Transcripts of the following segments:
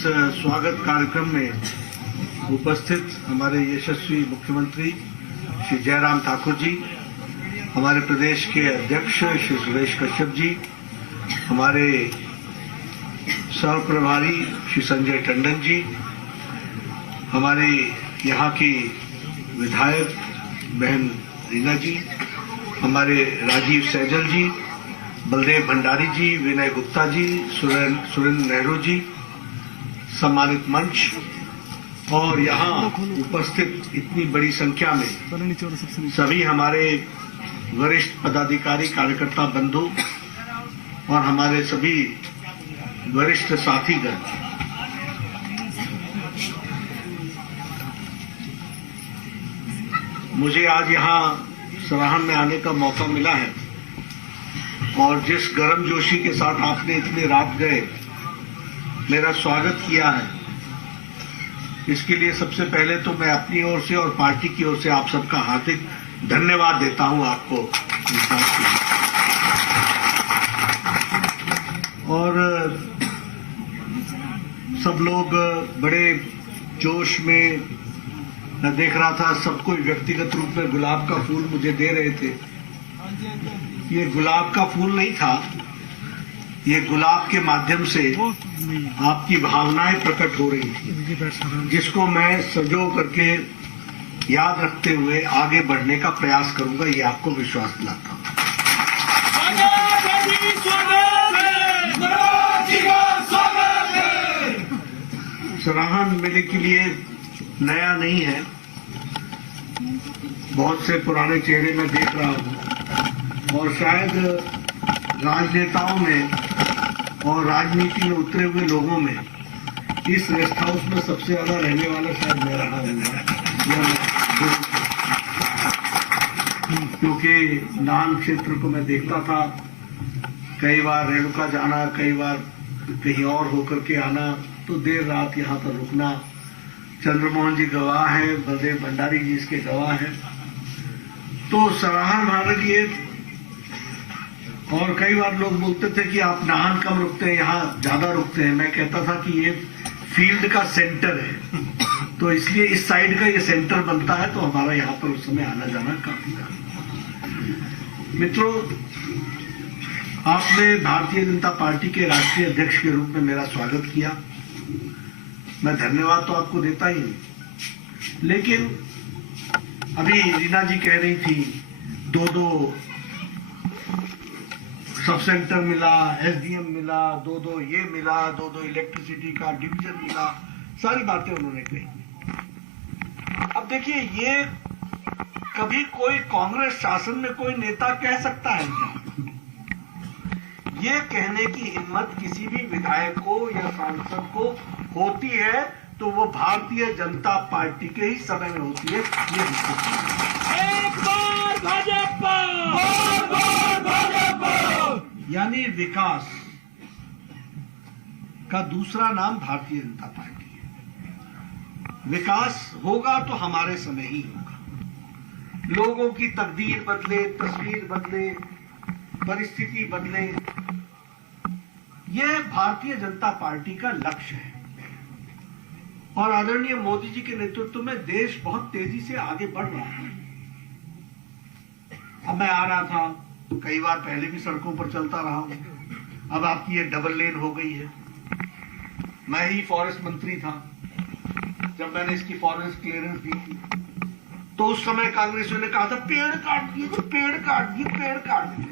स्वागत कार्यक्रम में उपस्थित हमारे यशस्वी मुख्यमंत्री श्री जयराम ठाकुर जी, हमारे प्रदेश के अध्यक्ष श्री सुरेश कश्यप जी, हमारे सह प्रभारी श्री संजय टंडन जी, हमारे यहाँ की विधायक बहन रीना जी, हमारे राजीव सैजल जी, बलदेव भंडारी जी, विनय गुप्ता जी, सुरेंद्र नेहरू जी, सम्मानित मंच और यहाँ उपस्थित इतनी बड़ी संख्या में सभी हमारे वरिष्ठ पदाधिकारी कार्यकर्ता बंधु और हमारे सभी वरिष्ठ साथीगण, मुझे आज यहाँ सराहन में आने का मौका मिला है और जिस गर्मजोशी के साथ आपने इतनी रात गए मेरा स्वागत किया है, इसके लिए सबसे पहले तो मैं अपनी ओर से और पार्टी की ओर से आप सबका हार्दिक धन्यवाद देता हूं आपको। और सब लोग बड़े जोश में, मैं देख रहा था सब कोई व्यक्तिगत रूप में गुलाब का फूल मुझे दे रहे थे। ये गुलाब का फूल नहीं था, ये गुलाब के माध्यम से आपकी भावनाएं प्रकट हो रही थी, जिसको मैं सजो करके याद रखते हुए आगे बढ़ने का प्रयास करूंगा, ये आपको विश्वास दिलाता हूं। सराहन मेरे के लिए नया नहीं है, बहुत से पुराने चेहरे मैं देख रहा हूं और शायद राजनेताओं में और राजनीति में उतरे हुए लोगों में इस रेस्ट हाउस में सबसे ज्यादा रहने वाला शायद मैं रहा हूँ, क्योंकि नान क्षेत्र को मैं देखता था, कई बार रेणुका जाना, कई बार कहीं और होकर के आना, तो देर रात यहाँ पर रुकना। चंद्रमोहन जी गवाह हैं, बलदेव भंडारी जी इसके गवाह हैं। तो सराहन हमारे लिए, और कई बार लोग बोलते थे कि आप नाहन कम रुकते हैं, यहाँ ज्यादा रुकते हैं। मैं कहता था कि ये फील्ड का सेंटर है, तो इसलिए इस साइड का ये सेंटर बनता है, तो हमारा यहाँ पर उस समय आना जाना काफी था। मित्रों, आपने भारतीय जनता पार्टी के राष्ट्रीय अध्यक्ष के रूप में मेरा स्वागत किया, मैं धन्यवाद तो आपको देता ही नहीं, लेकिन अभी रीना जी कह रही थी दो सब सेंटर मिला, एसडीएम मिला, दो ये मिला, दो इलेक्ट्रिसिटी का डिवीजन मिला, सारी बातें उन्होंने कही। अब देखिए, ये कभी कोई कांग्रेस शासन में कोई नेता कह सकता है क्या? ये कहने की हिम्मत किसी भी विधायक को या सांसद को होती है तो वो भारतीय जनता पार्टी के ही समय में होती है। ये एक बार भाजपा, यानी विकास का दूसरा नाम भारतीय जनता पार्टी है। विकास होगा तो हमारे समय ही होगा। लोगों की तकदीर बदले, तस्वीर बदले, परिस्थिति बदले, यह भारतीय जनता पार्टी का लक्ष्य है। और आदरणीय मोदी जी के नेतृत्व में देश बहुत तेजी से आगे बढ़ रहा है। अब मैं आ रहा था, कई बार पहले भी सड़कों पर चलता रहा हूं, अब आपकी ये डबल लेन हो गई है। मैं ही फॉरेस्ट मंत्री था जब मैंने इसकी फॉरेस्ट क्लियरेंस दी थी, तो उस समय कांग्रेसियों ने कहा था पेड़ काट दिए, पेड़ काट दिए, पेड़ काट दिए।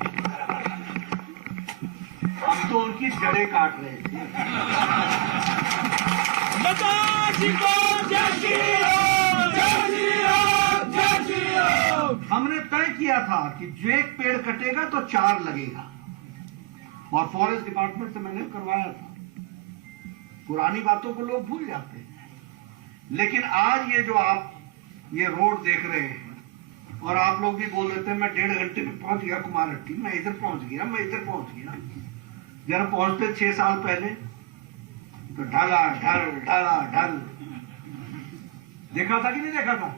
हम तो उनकी जड़ें काट रहे थे। हमने तय किया था कि जो एक पेड़ कटेगा तो 4 लगेगा, और फॉरेस्ट डिपार्टमेंट से मैंने करवाया था। पुरानी बातों को लोग भूल जाते हैं, लेकिन आज ये जो आप ये रोड देख रहे हैं, और आप लोग भी बोल देते हैं मैं 1.5 घंटे में पहुंच गया कुमारहट्टी, मैं इधर पहुंच गया, मैं इधर पहुंच गया। जरा पहुंचते 6 साल पहले तो ढाला ढल ढाला ढल, देखा था कि नहीं देखा था?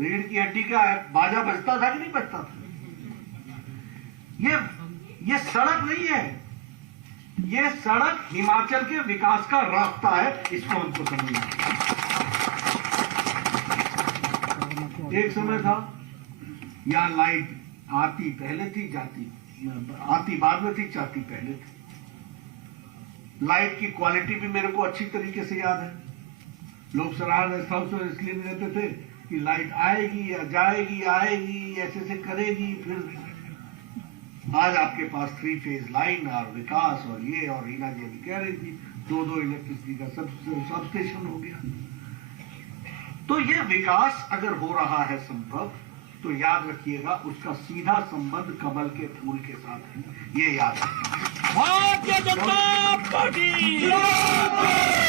रीढ़ की हड्डी का बाजा बजता था कि नहीं बजता था? ये सड़क नहीं है, ये सड़क हिमाचल के विकास का रास्ता है, इसको हमको समझना है। एक समय था यहाँ लाइट आती पहले थी, आती बाद में थी, जाती पहले थी। लाइट की क्वालिटी भी मेरे को अच्छी तरीके से याद है। लोग सराहना रेस्ट हाउस में इसलिए भी रहते थे कि लाइट आएगी या जाएगी, आएगी ऐसे करेगी। फिर आज आपके पास 3 फेज लाइन और विकास और ये, और रीना जी भी कह रही थी 2 इलेक्ट्रिसिटी का सब स्टेशन हो गया। तो ये विकास अगर हो रहा है संभव, तो याद रखिएगा उसका सीधा संबंध कमल के फूल के साथ है, ये याद रखिएगा,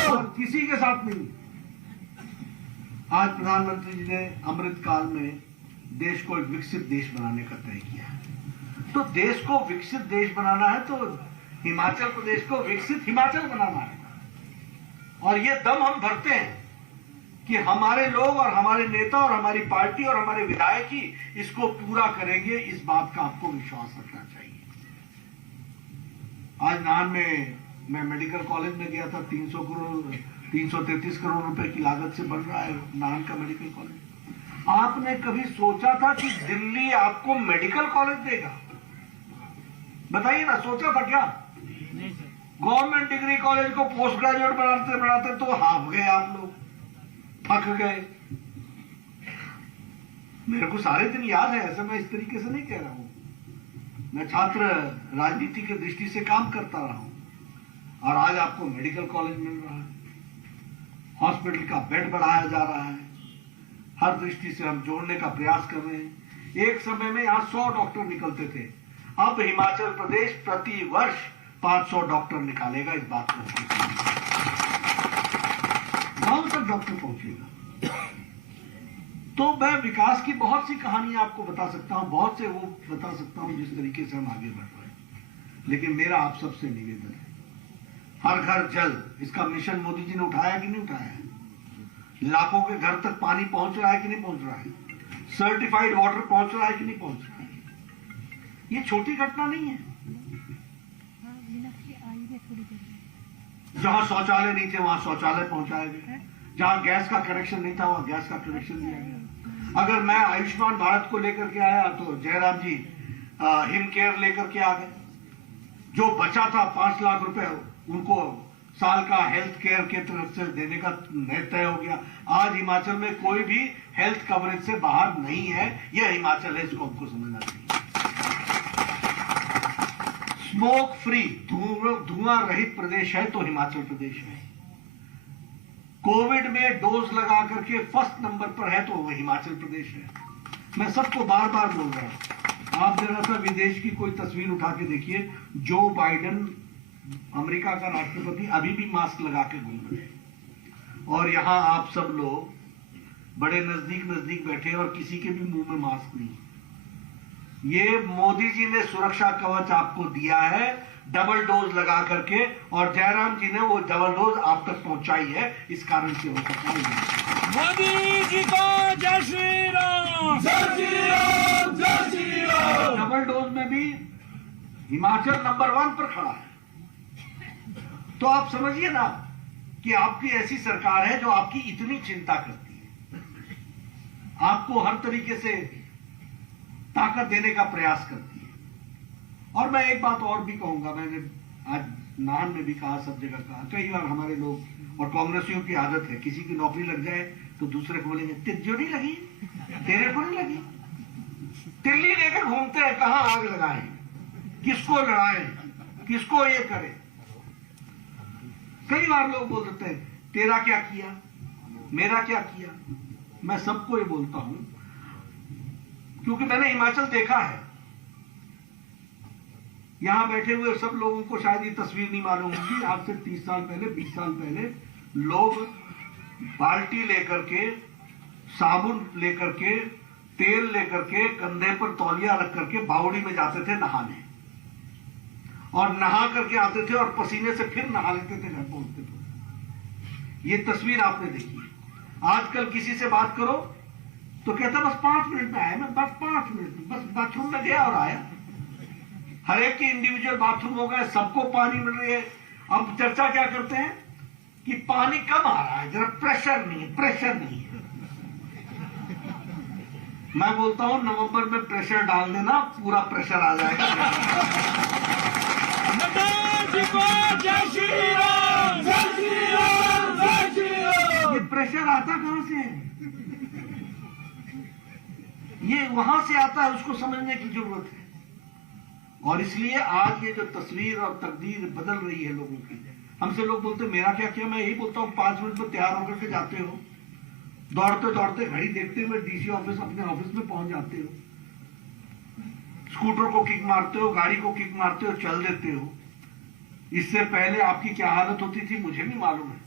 और किसी के साथ नहीं। आज प्रधानमंत्री जी ने अमृत काल में देश को एक विकसित देश बनाने का तय किया है। तो देश को विकसित देश बनाना है तो हिमाचल प्रदेश को विकसित हिमाचल बनाना है। और ये दम हम भरते हैं कि हमारे लोग और हमारे नेता और हमारी पार्टी और हमारे विधायक ही इसको पूरा करेंगे। इस बात का आपको विश्वास रखना चाहिए। आज नाहन में मैं मेडिकल कॉलेज में गया था। 333 करोड़ रुपए की लागत से बन रहा है नाहन का मेडिकल कॉलेज। आपने कभी सोचा था कि दिल्ली आपको मेडिकल कॉलेज देगा? बताइए ना, सोचा था क्या? गवर्नमेंट डिग्री कॉलेज को पोस्ट ग्रेजुएट बनाते बनाते तो हाफ गए आप लोग, थक गए। मेरे को सारे दिन याद है, ऐसा मैं इस तरीके से नहीं कह रहा हूं। मैं छात्र राजनीति की दृष्टि से काम करता रहा हूं, और आज आपको मेडिकल कॉलेज मिल रहा है, हॉस्पिटल का बेड बढ़ाया जा रहा है, हर दृष्टि से हम जोड़ने का प्रयास कर रहे हैं। एक समय में यहां 100 डॉक्टर निकलते थे, अब हिमाचल प्रदेश प्रति वर्ष 500 डॉक्टर निकालेगा। इस बात को गांव तक डॉक्टर पहुंचेगा। तो मैं विकास की बहुत सी कहानियां आपको बता सकता हूं, बहुत से वो बता सकता हूं जिस तरीके से हम आगे बढ़ रहे हैं। लेकिन मेरा आप सबसे निवेदन है, हर घर जल, इसका मिशन मोदी जी ने उठाया कि नहीं उठाया है? लाखों के घर तक पानी पहुंच रहा है कि नहीं पहुंच रहा है? सर्टिफाइड वाटर पहुंच रहा है कि नहीं पहुंच रहा है? ये छोटी घटना नहीं है। जहां शौचालय नहीं थे वहां शौचालय पहुंचाए गए, जहां गैस का कनेक्शन नहीं था वहां गैस का कनेक्शन दिया गया। अगर मैं आयुष्मान भारत को लेकर के आया तो जयराम जी हिम केयर लेकर के आ गए। जो बचा था 5 लाख रुपए उनको साल का हेल्थ केयर के तरफ से देने का तय हो गया। आज हिमाचल में कोई भी हेल्थ कवरेज से बाहर नहीं है। यह हिमाचल है, इसको हमको समझना चाहिए। स्मोक फ्री, धुआं रहित प्रदेश है तो हिमाचल प्रदेश है। कोविड में डोज लगा करके फर्स्ट नंबर पर है तो वो हिमाचल प्रदेश है। मैं सबको बार बार बोल रहा हूं, आप जरा सा विदेश की कोई तस्वीर उठा के देखिए। जो बाइडेन अमेरिका का राष्ट्रपति अभी भी मास्क लगा के घूम रहे हैं, और यहां आप सब लोग बड़े नजदीक बैठे और किसी के भी मुंह में मास्क नहीं। ये मोदी जी ने सुरक्षा कवच आपको दिया है डबल डोज लगा करके, और जयराम जी ने वो डबल डोज आप तक पहुंचाई है। इस कारण से हो सकता है मोदी जी को जय श्री राम, जय श्री राम, जय श्री राम। डबल डोज में भी हिमाचल नंबर 1 पर खड़ा है। तो आप समझिए ना कि आपकी ऐसी सरकार है जो आपकी इतनी चिंता करती है, आपको हर तरीके से ताकत देने का प्रयास करती है। और मैं एक बात और भी कहूंगा, मैंने आज नाहन में भी कहा, सब जगह कहा, कई बार हमारे लोग और कांग्रेसियों की आदत है, किसी की नौकरी लग जाए तो दूसरे को बोलेंगे तिज्जो नहीं लगी, तेरे को नहीं लगी। तिल्ली लेकर घूमते हैं, कहां आग लगाएं, किसको लड़ाएं, किसको ये करें। कई बार लोग बोल देते हैं तेरा क्या किया, मेरा क्या किया। मैं सबको ये बोलता हूं क्योंकि मैंने हिमाचल देखा है। यहां बैठे हुए सब लोगों को शायद ये तस्वीर नहीं मालूम होगी। आज से 30 साल पहले, 20 साल पहले लोग बाल्टी लेकर के, साबुन लेकर के, तेल लेकर के, कंधे पर तौलिया रख करके बावड़ी में जाते थे नहाने, और नहा करके आते थे और पसीने से फिर नहा लेते थे, घर पहुंचते थे। ये तस्वीर आपने देखी। आजकल किसी से बात करो तो कहता बस 5 मिनट में आया, मैं बस 5 मिनट में, बस बाथरूम में गया और आया। हर एक की इंडिविजुअल बाथरूम हो गए, सबको पानी मिल रही है। अब चर्चा क्या करते हैं कि पानी कम आ रहा है, जरा प्रेशर नहीं है, प्रेशर नहीं है। मैं बोलता हूं नवंबर में प्रेशर डाल देना, पूरा प्रेशर आ जाएगा। नड्डा जी को जय श्री राम, जय श्री राम, जय श्री राम। ये प्रेशर आता कहां से है? ये वहां से आता है, उसको समझने की जरूरत है। और इसलिए आज ये जो तस्वीर और तकदीर बदल रही है लोगों की, हमसे लोग बोलते मेरा क्या किया, मैं यही बोलता हूँ 5 मिनट में तैयार होकर के जाते हो, दौड़ते दौड़ते घड़ी देखते हुए डीसी ऑफिस अपने ऑफिस में पहुंच जाते हो, स्कूटर को किक मारते हो, गाड़ी को किक मारते हो, चल देते हो। इससे पहले आपकी क्या हालत होती थी मुझे भी मालूम है।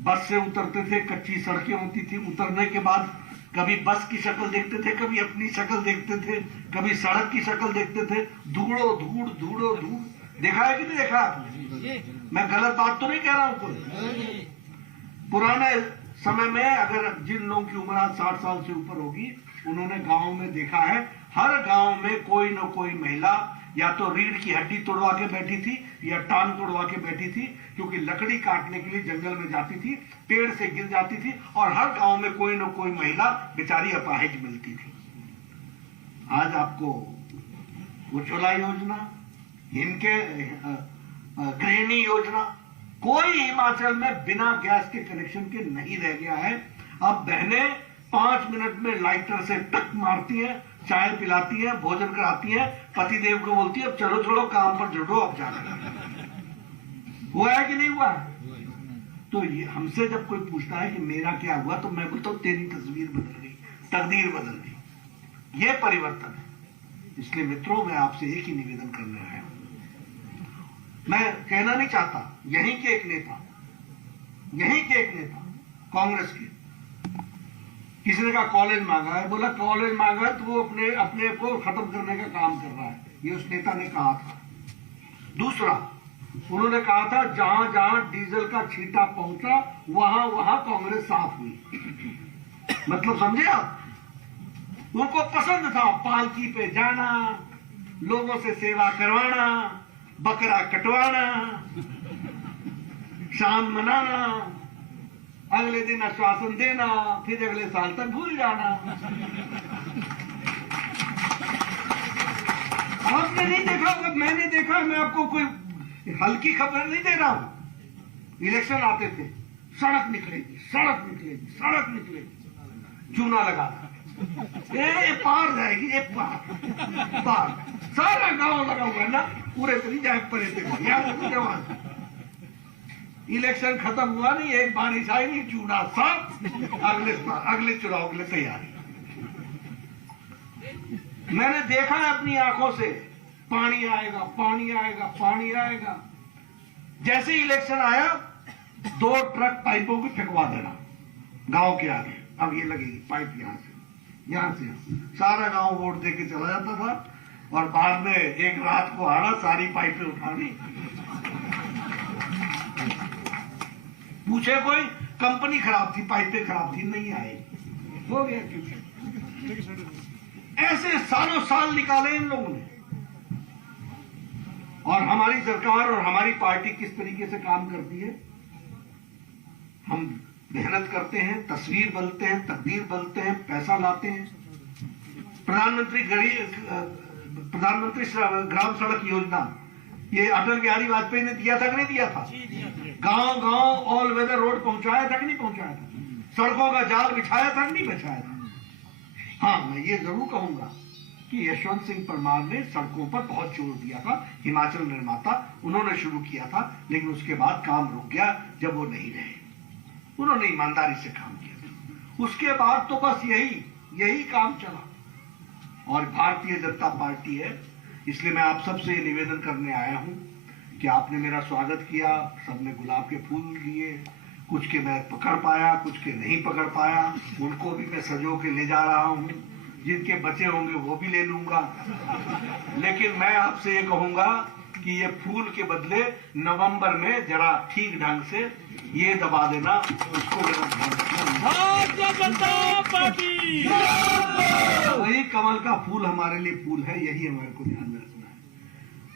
बस से उतरते थे, कच्ची सड़कें होती थी, उतरने के बाद कभी बस की शक्ल देखते थे, कभी अपनी शक्ल देखते थे, कभी सड़क की शक्ल देखते थे। धूड़ो धूड़, धूड़ो धूड़, देखा है कि नहीं देखा आपने? मैं गलत बात तो नहीं कह रहा हूं कोई। पुराने समय में अगर जिन लोगों की उम्र आज 60 साल से ऊपर होगी, उन्होंने गांव में देखा है, हर गांव में कोई न कोई महिला या तो रीढ़ की हड्डी तोड़वा के बैठी थी या टांग तोड़वा के बैठी थी, क्योंकि लकड़ी काटने के लिए जंगल में जाती थी, पेड़ से गिर जाती थी, और हर गांव में कोई न कोई महिला बेचारी अपाहिज मिलती थी। आज आपको उज्ज्वला योजना, इनके गृहिणी योजना, कोई हिमाचल में बिना गैस के कनेक्शन के नहीं रह गया है। अब बहनें 5 मिनट में लाइटर से टक मारती हैं, चाय पिलाती हैं, भोजन कराती हैं, पतिदेव को बोलती है अब चलो चलो काम पर जुड़ो, अब जाना। हुआ है कि नहीं हुआ है? तो ये हमसे जब कोई पूछता है कि मेरा क्या हुआ, तो मैं बोलता हूं तेरी तस्वीर बदल गई, तकदीर बदल गई। ये परिवर्तन है। इसलिए मित्रों, मैं आपसे एक ही निवेदन करने आया हूं। मैं कहना नहीं चाहता, यहीं के एक नेता कांग्रेस के, किसी ने कहा कॉलेज मांगा है, बोला कॉलेज मांगा है तो वो अपने को खत्म करने का काम कर रहा है, ये उस नेता ने कहा था। दूसरा, उन्होंने कहा था जहां जहां डीजल का छींटा पहुंचा वहां वहां कांग्रेस साफ हुई। मतलब समझे आप? उनको पसंद था पालकी पे जाना, लोगों से सेवा करवाना, बकरा कटवाना, शाम मनाना, अगले दिन आश्वासन देना, फिर अगले साल तक भूल जाना। आपने नहीं देखा होगा, मैंने देखा। मैं आपको कोई हल्की खबर नहीं दे रहा हूं। इलेक्शन आते थे, सड़क निकलेगी, सड़क निकलेगी, सड़क निकलेगी, चूना लगा ये पार जाएगी, ये पार सारा गांव लगा हुआ है ना, पूरे तो नहीं जाए परे थे। इलेक्शन खत्म हुआ नहीं, एक बारिश आई नहीं, चूना साफ, अगले चुनाव के लिए तैयारी। मैंने देखा है अपनी आंखों से, पानी आएगा, पानी आएगा, पानी आएगा। जैसे ही इलेक्शन आया, 2 ट्रक पाइपों को फेंकवा देना गांव के आगे। अब ये लगेगी पाइप यहां से सारा गांव वोट दे के चला जाता था, और बाद में एक रात को आना, सारी पाइपें उठानी। पूछे कोई, कंपनी खराब थी, पाइपें खराब थी, नहीं आए, हो गया। ऐसे सालों साल निकाले इन लोगों ने। और हमारी सरकार और हमारी पार्टी किस तरीके से काम करती है? हम मेहनत करते हैं, तस्वीर बदलते हैं, तकदीर बदलते हैं, पैसा लाते हैं। प्रधानमंत्री ग्राम सड़क योजना, ये अटल बिहारी वाजपेयी ने दिया था कि नहीं दिया था? गांव गांव ऑल वेदर रोड पहुंचाया था कि नहीं पहुंचाया था? सड़कों का जाल बिछाया था कि नहीं बिछाया था? हाँ, मैं ये जरूर कहूंगा कि यशवंत सिंह परमार ने सड़कों पर बहुत जोर दिया था, हिमाचल निर्माता, उन्होंने शुरू किया था, लेकिन उसके बाद काम रुक गया जब वो नहीं रहे। उन्होंने ईमानदारी से काम किया था, उसके बाद तो बस यही काम चला। और भारतीय जनता पार्टी है, इसलिए मैं आप सबसे ये निवेदन करने आया हूं कि आपने मेरा स्वागत किया, सबने गुलाब के फूल दिए, कुछ के मैं पकड़ पाया, कुछ के नहीं पकड़ पाया, उनको भी मैं सजो के ले जा रहा हूं, जिनके बचे होंगे वो भी ले लूंगा। लेकिन मैं आपसे ये कहूंगा कि ये फूल के बदले नवंबर में जरा ठीक ढंग से ये दबा देना, उसको भारतीय जनता पार्टी। वही कमल का फूल हमारे लिए फूल है, यही हमारे को ध्यान में रखना है।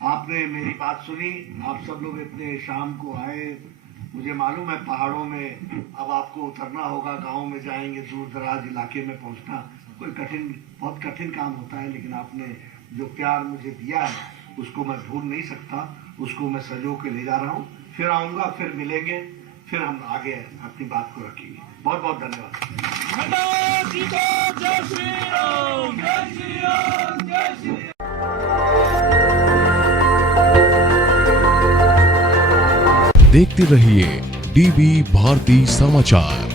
आपने मेरी बात सुनी, आप सब लोग इतने शाम को आए। मुझे मालूम है पहाड़ों में अब आपको उतरना होगा, गांव में जाएंगे, दूर दराज इलाके में पहुंचना कोई बहुत कठिन काम होता है, लेकिन आपने जो प्यार मुझे दिया है उसको मैं भूल नहीं सकता। उसको मैं सजो के ले जा रहा हूँ, फिर आऊंगा, फिर मिलेंगे, फिर हम आगे अपनी बात को रखेंगे। बहुत बहुत धन्यवाद। माताजी को जय श्री राम, जय श्री राम, जय श्री राम। देखते रहिए डीवी भारती समाचार,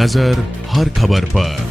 नजर हर खबर पर।